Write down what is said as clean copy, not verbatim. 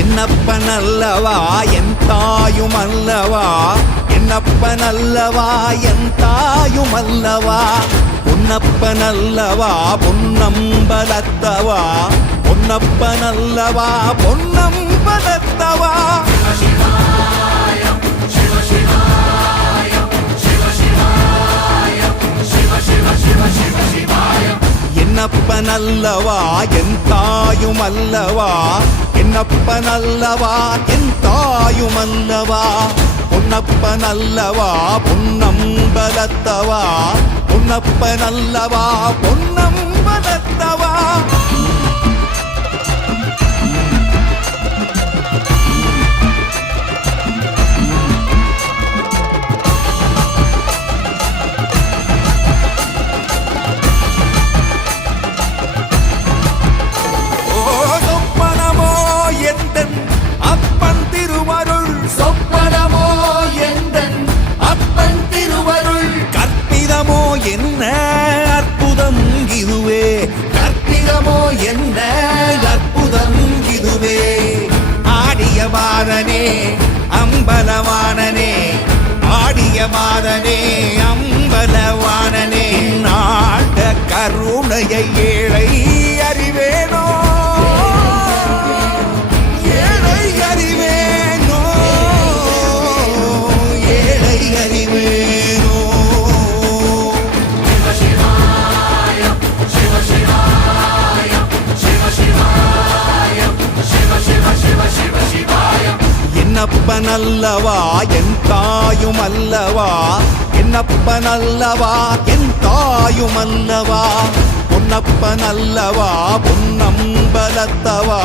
என்னப்பனல்லவா என் தாயுமல்லவா, என்னப்பனல்லவா என் தாயுமல்லவா, பொன்னப்பனல்லவா பொன்னம்பலத்தவா, பொன்னப்பனல்லவா பொன்னம்பலத்தவா. என்னப்பனல்லவா என் தாயுமல்லவா, என்னப்பனல்லவா என் தாயுமல்லவா, பொன்னப்பனல்லவா பொன்னம்பலத்தவா, பொன்னப்பனல்லவா பொன்னம்பலத்தவா. என்ன அற்புதம் இதுவே, கற்பிதமோ என்ன அற்புதம் இதுவே. ஆடிய மாதனே அம்பலவானனே, ஆடிய மாதனே அம்பலவானனே, நாட கருணையை ஏழை அறிவேனோ, ஏழை அறிவேனோ, ஏழை அறிவேனோ. என்னப்பனல்லவா என் தாயுமல்லவா, என்னப்பனல்லவா என் தாயுமல்லவா, பொன்னப்பனல்லவா பொன்னம்பலத்தவா,